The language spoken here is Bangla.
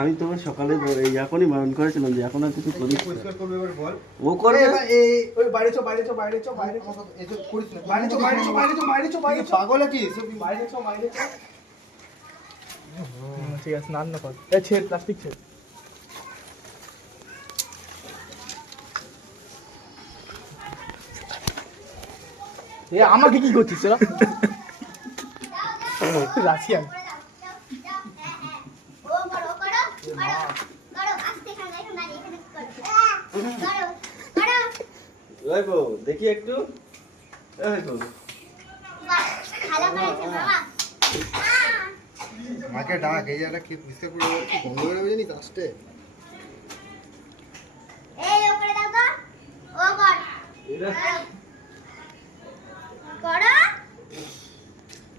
আমি তোমার সকালে এখনই বারণ করেছিলাম যে এখন আর কিছু করিস ও করে পাগল কি ঠিক আছে নান না কর ছেড় প্লাস্টিক ছেড় এ আমাকে কি করছিস তোরা রাশিয়ান দেখি একটু মাকে ডাক এই জায়গাটা কি পরিষ্কার করে কি বন্ধ করে দেবে জানিস আসতে এই ওপরে দাও তো ও কর